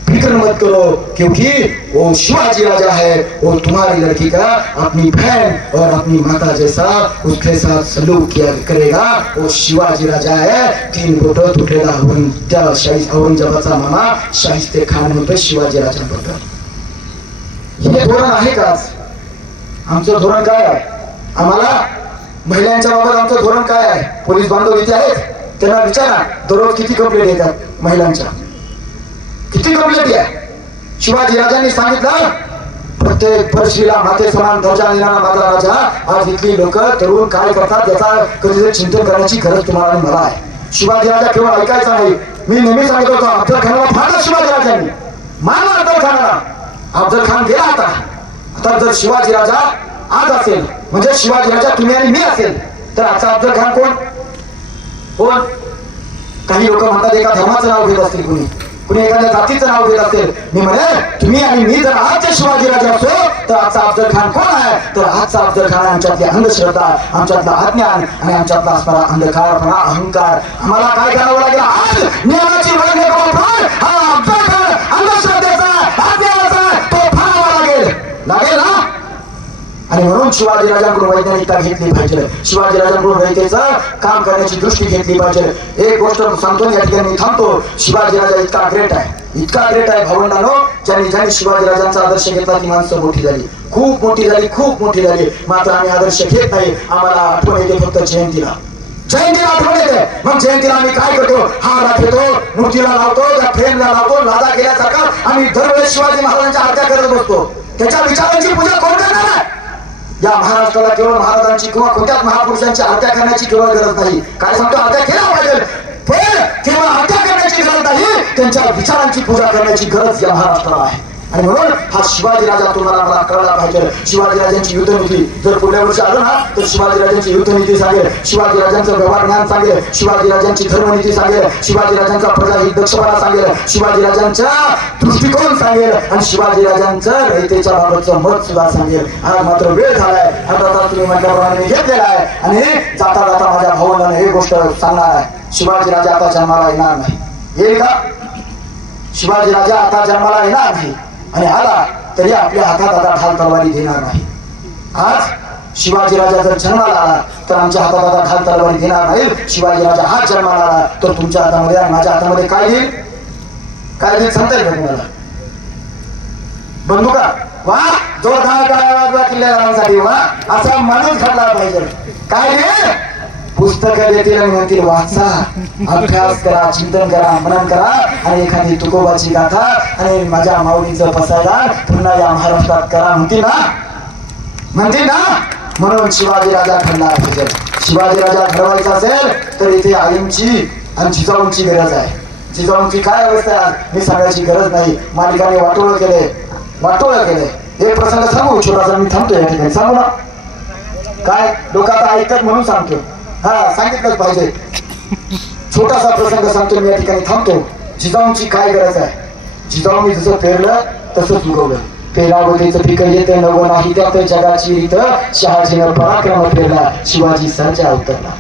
फिक्र मत करो क्योंकि वो शिवाजी राजा है. वो तुम्हारी लड़की का अपनी बहन और अपनी माता जैसा उसके साथ सलूक किया करेगा. वो शिवाजी राजा है. 3 बोटं तुटलेला औरंगजेबाचा मामा शाहिस्ते खान म्हणतोय शिवाजी राजाबद्दल. हे धोरण आहे का? आमचं धोरण काय आहे? आम्हाला महिलांच्या बाबत आमचं धोरण काय आहे? पोलीस बांधव इथे आहेत, त्यांना विचारा दररोज किती कंप्लेंट येतात महिलांच्या, किती कंप्लेंट आहे. शिवाजी राजांनी सांगितलं प्रत्येक परशीला माते समान दर्जा देणारा माझा राजा. आज इथली लोक तरुण काय करतात याचा कधीतरी चिंतन करण्याची गरज तुम्हाला आणि मला आहे. शिवाजी राजा केवळ ऐकायचा नाही. मी नेहमी सांगत होतो अफजल खानाला फाडलं शिवाजी राजांनी, मारलं अफजल खानाला. अफजल खान गेला आता जर शिवाजी राजा आज असेल म्हणजे शिवाजी राजा तुम्ही आणि मी असेल तर आजचा अफजल खान कोण? काही लोक म्हणतात एका धर्माचं नाव घेत असतील, कुणी एखाद्या जातीचं नाव घेत असेल. मी म्हणे तुम्ही आणि मी जर आजचे शिवाजी राजे असो तर आजचा अफजल खान कोण आहे? तर आजचा अफजल खान आमच्यातली अंधश्रद्धा, आमच्यातला अज्ञान आणि आमच्यातला असणारा अंधकारपणा, अहंकार. आम्हाला काय करावं लागेल? आज नियमाची वळण हा अफजल खान अंधश्रद्धेचा, अज्ञानाचा तो फाडावा लागेल ना. आणि म्हणून शिवाजी राजांकडून वैज्ञानिकता घेतली पाहिजे. शिवाजी राजांकडून रयतेचं काम करण्याची दृष्टी घेतली पाहिजे. एक गोष्ट सांगतो या ठिकाणी मी थांबतो. शिवाजी राजा इतका ग्रेट आहे भावंडांनो, ज्यांनी शिवाजी राजांचा आदर्श घेतला ती माणसं मोठी झाली, खूप मोठी झाली. मात्र आम्ही आदर्श घेत नाही. आम्हाला आठवण येते फक्त जयंतीला आठवण येते. मग जयंतीला आम्ही काय करतो? हा राखतो, मूर्तीला लावतो, त्या फ्रेमला लावतो, लादा केल्यासारखा आम्ही दरवेळेस शिवाजी महाराजांच्या आरत्या करत बसतो. त्याच्या विचारांची पूजा कोण करणार आहे? या महाराष्ट्राला केवळ महाराजांची किंवा कोणत्याच महापुरुषांची आरत्या करण्याची केवळ गरज नाही. काय सांगतो? आरत्या केल्या पाहिजे, पण केवळ आरत्या करण्याची गरज नाही, त्यांच्या विचारांची पूजा करण्याची गरज या महाराष्ट्राला आहे. आणि म्हणून हा शिवाजी राजा तुम्हाला मला कळला पाहिजे. शिवाजी राजांची युद्धनीती जर पुढल्या वर्षी आलो ना तर शिवाजी राजांची युद्धनीती सांगेल, शिवाजी राजांचं व्यवहार ज्ञान सांगेल, शिवाजी राजांची धर्मनीती सांगेल, शिवाजी राजांचा प्रजाहित दक्षपणा सांगेल, शिवाजी राजांचा दृष्टिकोन सांगेल आणि शिवाजी राजांचं रयतेच्या बाबतचं मत सुद्धा सांगेल. आज मात्र वेळ झालाय. आता तुम्ही म्हटल्याप्रमाणे मी घेतलेला आहे आणि जाता माझ्या भावंडाने हे गोष्ट सांगणार आहे. शिवाजी राजा आता जन्माला येणार नाही. येईल का? शिवाजी राजा आता जन्माला येणार नाही आणि आला तरी आपल्या हातात आता ढाल तलवारी देणार नाही. आज शिवाजी राजा जर जन्माला आला तर आमच्या हातात आता ढाल तलवारी देणार नाही. शिवाजी राजा हा जन्माला आला तर तुमच्या हातामध्ये आणि माझ्या हातामध्ये काय देईल सांगता येईल का तुम्हाला? बंदुका? वा, जोरदार टाळ्या वाजवा किल्लेदारांसाठी. वा, असा माणूस घडला पाहिजे. काय देईल? पुस्तकं देतील आणि म्हणतील वाचा, अभ्यास करा, चिंतन करा, मनन करा आणि एखादी तुकोबाची गाथा आणि माझ्या माऊलीचं पसायदान पुन्हा या महाराष्ट्रात करा म्हणतील ना. म्हणून शिवाजी राजा घडला पाहिजे. शिवाजी राजा घडवायचा असेल तर इथे आईंची आणि जिजाऊंची गरज आहे. जिजाऊंची काय अवस्था आहे मी सांगायची गरज नाही. मालिकाने वाटोळं केले. एक प्रसंग सांगू छोटासा, मी थांबतो या ठिकाणी. सांगू ना? काय लोक आता ऐकतात म्हणून सांगतो. हा, सांगितलंच पाहिजे. छोटासा प्रसंग सांगतो मी या ठिकाणी थांबतो. जिजाऊंची काय गरज आहे? जिजाऊंनी जसं पेरलं तसंच उगवलं. पेरावतीचं पीक येतं नवं नाही त्यात जगाची रीत, शहाजीनं पराक्रम पेरला, शिवाजी सर्जा उतरला.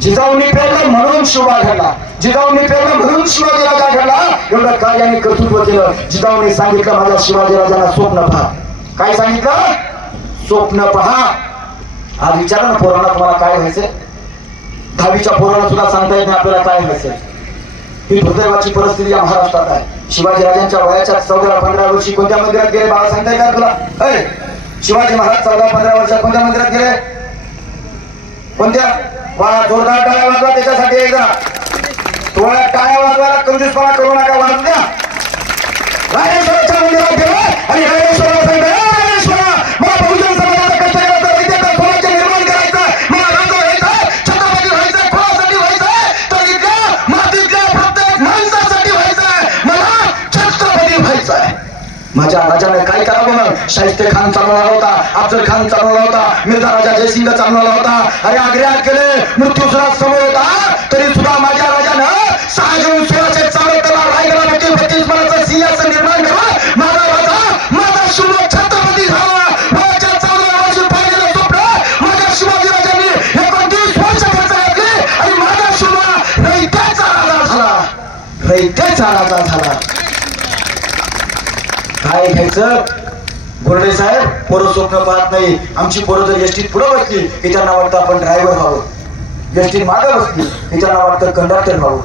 जिजाऊंनी पेरलं म्हणून शिवा घडला, जिजाऊंनी पेरलं म्हणून शिवाजी राजा घडला. एवढं कार्याने कर्तृत्व केलं. जिजाऊंनी सांगितलं माझ्या शिवाजी राजाला स्वप्न पहा. काय सांगितलं? स्वप्न पहा. आज विचारा ना पोरांना तुम्हाला काय व्हायचंय? 10वीच्या पोराला सुद्धा सांगता येत नाही आपल्याला काय व्हायचंय. ही दुर्दैवाची परिस्थिती या महाराष्ट्रात आहे. शिवाजी राजांच्या वयाच्या 14-15 वर्षी कोणत्या मंदिरात गेले बाळा सांगताय का तुला? शिवाजी महाराज 14-15 वर्षात कोणत्या मंदिरात गेले? कोणत्या? बाळा जोरदार टाळ्या वाजवा त्याच्यासाठी. एकदा तुम्हाला टाळ्या वाजवायला कंजूसपणा करू नका. वाजू द्या. रायरेश्वराच्या मंदिरात गेले आणि रायरेश्वराला सांगताय मला बहुजन समाजाचा कष्ट करायचा, रयतेचं स्वराज्य निर्माण करायचं, मला राजा व्हायचं, छत्रपती व्हायचं, कोणासाठी व्हायचं? तर इथल्या मातीतल्या प्रत्येक माणसासाठी व्हायचंय. मला छत्रपती व्हायचंय. माझ्या राजाने काय करावं? मग शाहिस्ते खान चालवला होता, अफजल खान चालवला होता, मिर्झा राजा जयसिंग चालवला होता. अरे आग्र्यात गेले, मृत्यू सुद्धा समोर होता तरी सुद्धा माझ्या राजानं 6 जून 1600 चालवताना रायगडावरती 32 मानाचं सिंहासन निर्माण करा. माझा राजा, माझा शुभ छत्रपती झाला. वयाच्या 14 वर्षी पाहिलेलं स्वप्न माझ्या शिवाजी राजांनी 29 वर्ष खर्च घातली आणि माझा शुभ रयतेचा राजा झाला. काय घ्यायचं? बोर्डे साहेब, पोरं स्वप्न पाहत नाही. आमची पोरं जर एसटीत पुढे बसली की त्यांना वाटतं आपण ड्रायव्हर व्हावं, एसटीत मागे बसली की त्यांना वाटतं कंडक्टर व्हावं.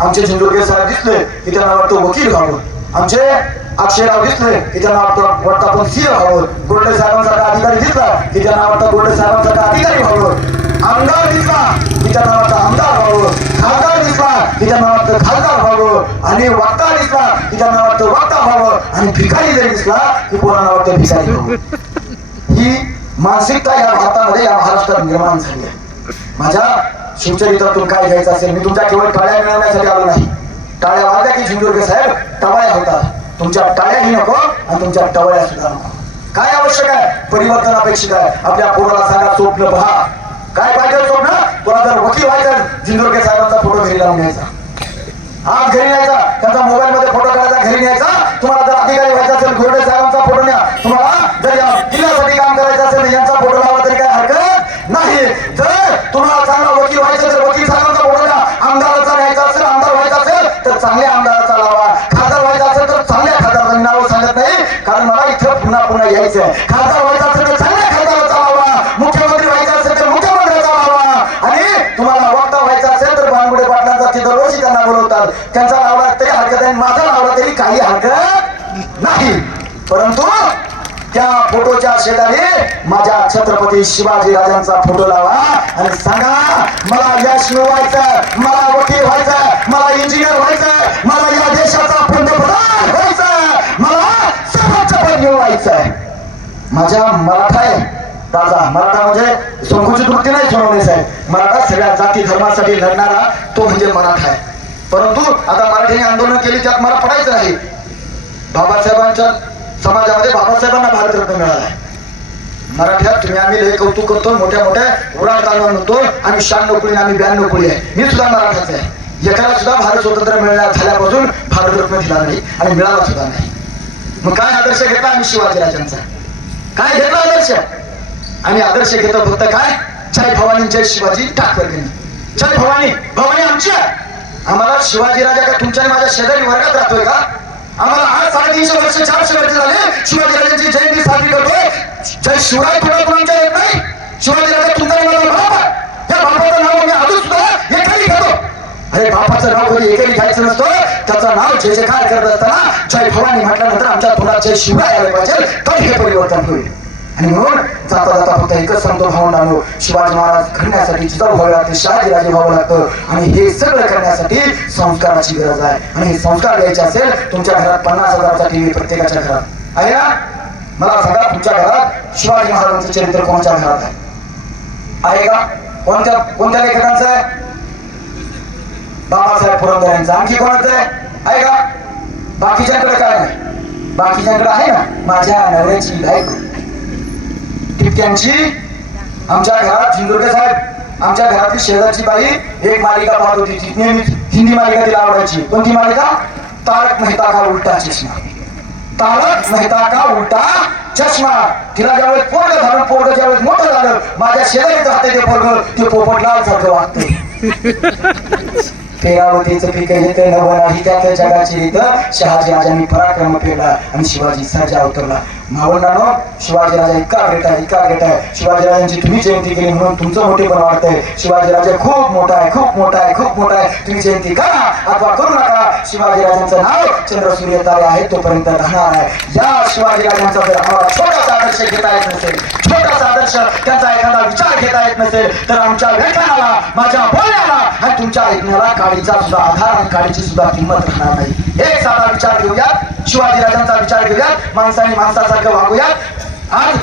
आमचे झिंदुर्गे साहेब दिसले की त्यांना वाटतं वकील व्हावं. आमचे अक्षयराव दिसले की त्यांना वाटतं आपण सीए व्हावं. बोर्डे साहेबांसारखा अधिकारी दिसला की त्यांना वाटतं बोर्डे साहेबांसारखा अधिकारी व्हावं. आमदार दिसला की त्यांना वाटतं आमदार व्हावं. खासदार दिसला की त्यांना वाटतं खासदार व्हावं. आणि वक्ता दिसला की त्यांना वाटतं वक्ता व्हावं. आणि भिकारी जरी दिसला की पोरांना वाटतं भिकारी होऊ. ही मानसिकता या भारतामध्ये या महाराष्ट्रात निर्माण झाली आहे. माझ्या शिवचरित्रातून काय घ्यायचं असेल, मी तुमच्या केवळ टाळ्या मिळवण्यासाठी आलो नाही. टाळ्या वाजल्या की झिंजुर्गे साहेब टवाळ्या होतात. तुमच्या टाळ्याही नको आणि तुमच्या टवळ्या सुद्धा नको. काय आवश्यक आहे? परिवर्तन अपेक्षित आहे. आपल्या पोराला सांगा स्वप्न पहा. काय पाहिजे स्वप्न? तुला जर वकील व्हायचं, झिंजुर्गे साहेबांचा फोटो घरी लावून घ्यायचा, आज घरी न्यायचा, त्यांचा मोबाईल मध्ये फोटो काढायचा, घरी न्यायचा. तुम्हाला जर अधिकारी व्हायचा असेल, गोरडे साहेबांचा फोटो न्या. तुम्हाला जर या जिल्ह्यासाठी काम करायचं असेल, यांचा फोटो लावा तरी काय हरकत नाही. जर तुम्हाला चांगला वकील व्हायचं असेल, वकील साहेबांचा फोटो न्या. आमदाराचा न्यायचा असेल, आमदार व्हायचा असेल तर चांगल्या आमदाराचा लावा. खासदार व्हायचा असेल तर चांगल्या खासदाराचं नाव सांगत नाही, कारण मला इथं पुन्हा पुन्हा यायचं. खासदार व्हायचा असेल तर चांगल्या खासदाराचा लावा. मुख्यमंत्री व्हायचा असेल तर मुख्यमंत्र्याचा लावा. आणि तुम्हाला वक्ता व्हायचा असेल तर बानगुडे पाटलांचा तिथं रोज त्यांना बोलवतात. त्यांचा लावला तरी हरकत आहे, माझा लावला तरी काही हरकत नाही. परंतु त्या फोटोच्या शेजारी माझ्या छत्रपती शिवाजी राजांचा फोटो लावा आणि सांगा मला यश मिळवायचं, मला वकील व्हायचं, मला इंजिनियर व्हायचं, मला या देशाचा पंतप्रधान व्हायचं, मला सर्वोच्च पद मिळवायचं. माझ्या मराठा आहे राजा. मराठा म्हणजे संकुचित वृत्ती नाही सोडवणे साहेब. मराठा सगळ्या जाती धर्मासाठी लढणारा तो म्हणजे मराठा आहे. परंतु आता मराठीने आंदोलन केली, त्यात मला पडायचं नाही. बाबासाहेबांच्या समाजामध्ये बाबासाहेबांना भारतरत्न मिळाला आहे. मराठ्यात तुम्ही आम्ही लय कौतुक करतो, मोठ्या मोठ्या उडाण तालवान होतो. आम्ही 96 कुळी, आम्ही 92 कुळी आहे. मी सुद्धा मराठाच आहे. एकाला सुद्धा भारत स्वतंत्र झाल्यापासून भारतरत्न दिला नाही आणि मिळाला सुद्धा नाही. मग काय आदर्श घेतला आम्ही शिवाजीराजांचा? काय घेतला आदर्श? आम्ही आदर्श घेतो फक्त काय? जय भवानी जय शिवाजी टाकवर्गणी. जय भवानी, भवानी आमची आहे. आम्हाला शिवाजीराजा काय तुमच्या माझ्या शेजारी वर्गात राहतोय का? आम्हाला आज 350 वर्ष 400 वर्ष झाले शिवाजीराजांची जयंती साजरी करतोय. जय शिवराय थोडा कोणाच्या येत नाही. शिवाजीराजा तुमचा माझा बाप आहे. त्या बापाचं नाव मी अजून सुद्धा एकाही घेतो. अरे बापाचं नाव कधी एकाही घ्यायचं नसतं. त्याचं नाव जे जे काय करत असताना जय भवानी म्हटल्यानंतर आमच्या तोंडात जय शिवराय आले पाहिजे, तर हे परिवर्तन होईल. आणि म्हणून जाता जाता फक्त एकच सांगतो भावंडांनो, शिवाजी महाराज घडण्यासाठी जिजाऊ व्हावे लागते, शहाजीराजे व्हावं लागतं. आणि हे सगळं करण्यासाठी संस्काराची गरज आहे. आणि हे संस्कार द्यायचे असेल, तुमच्या घरात 50,000चा टीव्ही प्रत्येकाच्या घरात आहे ना? मला सांगा तुमच्या घरात शिवाजी महाराजांचं चरित्र कोणाच्या घरात आहे का? कोणत्या कोणत्या लेखकांचं आहे? बाबासाहेब पुरंदरे यांचं. आणखी कोणाचं आहे का? बाकीच्यांकडे काय नाही. बाकीच्यांकडे आहे ना माझ्या नवऱ्याची बायको टिपक्यांची. आमच्या घरात झिंजुर्गे साहेब, आमच्या घरातली शेजारची बाई एक मालिका पाहत होती. ती नेहमी हिंदी मालिका तिला आवडायची. कोणती मालिका? तारक मेहता का उलटा चष्मा. तारक मेहता का उलटा चष्मा. तिला ज्यावेळेस पोरग झालं, पोरग ज्यावेळेस मोठं झालं, माझ्या शेजारीच राहते ते पोरग, ते पोपटलाल सारखं वागते. पेरावतीचं पीक येते नवं नाही त्यात जगाची रीत. शहाजी राजांनी पराक्रम पेरला आणि शिवाजी सर्जा उतरला. मावळणानो, शिवाजीराजा इतका ग्रेट आहे, इतका ग्रेट आहे. शिवाजीराजांची तुम्ही जयंती केली म्हणून तुमचं मोठेपण वाढतंय. शिवाजीराजा खूप मोठा आहे, खूप मोठा आहे, खूप मोठा आहे. तुम्ही जयंती करा अथवा करू नका, शिवाजीराजांचं नाव चंद्र सूर्य तारे आहे तोपर्यंत राहणार आहे. या शिवाजीराजांचा जर आम्हाला छोटासा आदर्श घेता येत नसेल, छोटासा आदर्श त्यांचा एखादा विचार घेता येत नसेल, तर आमच्या व्याख्यानाला, माझ्या बोलण्याला आणि तुमच्या ऐकण्याला काडीचा सुद्धा आधार आणि काडीची सुद्धा किंमत राहणार नाही. एक साधा विचार घेऊयात, शिवाजीराजांचा विचार घेऊयात, माणसाने माणसासारखं वागूयात. आज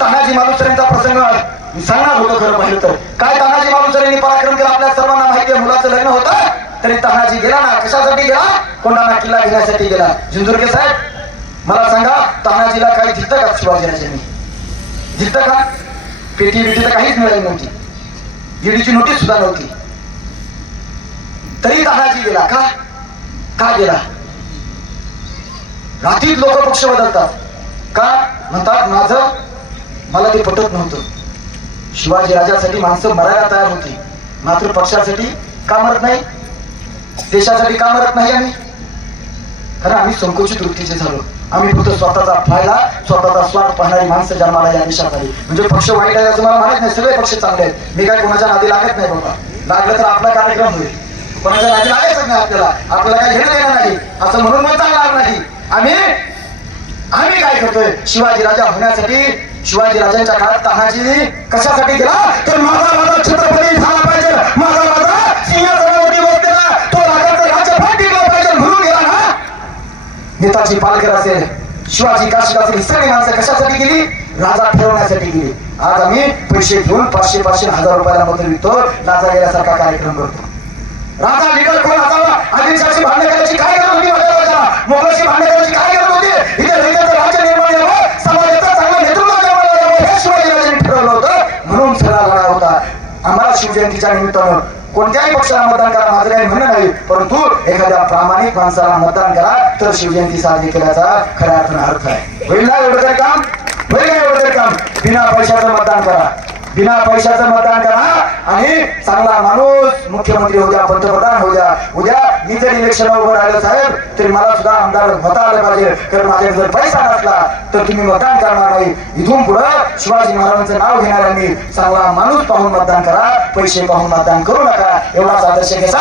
तानाजी मालुसरेंचा प्रसंग सांगणार होतो खरं पाहिलं तर. काय तानाजी मालुसरेंनी पराक्रम केला आपल्या सर्वांना माहिती आहे. मुलाचं लग्न होतं तरी तानाजी गेला ना. कशासाठी गेला? कोंढाणा किल्ला घेण्यासाठी गेला. झिंजुर्गे साहेब मला सांगा, तानाजीला काही दिसतं का शिवाजीराजांनी? दिसतं का? पेटी बिटी तर काहीच मिळाली नव्हती, ईडीची नोटीस सुद्धा नव्हती, तरी तानाजी गेला. का? का गेला? रात्रीत लोक पक्ष बदलतात का? म्हणतात मला ते पटत नव्हतं. शिवाजी राजासाठी माणसं मरायला तयार होती, मात्र पक्षासाठी का मरत नाही? देशासाठी का मरत नाही आम्ही? कारण आम्ही संकुचित वृत्तीचे झालो. आम्ही फक्त स्वतःचा फायदा, स्वतःचा स्वार्थ पाहणारी माणसं जन्माला या देशात आली. म्हणजे पक्ष वाईट आहे असं मला माहित नाही, सगळे पक्ष चांगले आहेत. मी काय कोणाच्या नादी लागत नाही बाबा. लागलं तर आपला कार्यक्रम होईल, कोणाच्या नादी लागायचं नाही. आपल्याला काही घेणं देणं नाही असं म्हणून मग चालणार नाही. आम्ही काय करतोय? शिवाजी राजा होण्यासाठी शिवाजी राजांच्या काळात तानाजी कशासाठी गेला? तर माझा छत्रपती झाला पाहिजे, माझा सिंहासनावरती बसलेला तो राजाचं राज्य टिकला पाहिजे म्हणून गेला ना. नेताजी पालकर असेल, शिवाजी काशीदास ही सगळी माणसं कशासाठी गेली? राजा ठेवण्यासाठी गेली. आज आम्ही पैसे घेऊन 500 1000 रुपयाला मत विकतो, राजा गेल्यासारखा कार्यक्रम करतो. राजा लीडर कोण असावा? आदिलशाही भांडण करायची काय गरज होती? मोगलाशी भांडण करायची काय गरज होती? इथे राज्य निर्माण यावं, समाजाचं चांगलं नेतृत्व जन्माला यावं, हे शिवाजीराजांनी ठरवलं होतं. म्हणून सगळा लढा होता. आम्हाला शिवजयंतीच्या निमित्तानं कोणत्याही पक्षाला मतदान करा माझं काही म्हणणं नाही, परंतु एखाद्या प्रामाणिक माणसाला मतदान करा तर शिवजयंती साजरी केल्याचा खऱ्या अर्थानं अर्थ आहे. होईल ना एवढं तरी काम? होईल ना एवढं तरी काम? बिना पैशाचं मतदान करा, बिना पैशाचं मतदान करा आणि चांगला माणूस मुख्यमंत्री होऊ द्या, पंतप्रधान होऊ द्या. उद्या मी जर इलेक्शन उभं राहिलं साहेब तरी मला सुद्धा आमदार होता आलं पाहिजे, कारण माझ्याकडे जर पैसा नसला तर तुम्ही मतदान करणार नाही. इथून पुढं शिवाजी महाराजांचं नाव घेणाऱ्यांनी चांगला माणूस पाहून मतदान करा, पैसे पाहून मतदान करू नका. एवढाच आदर्श घ्या.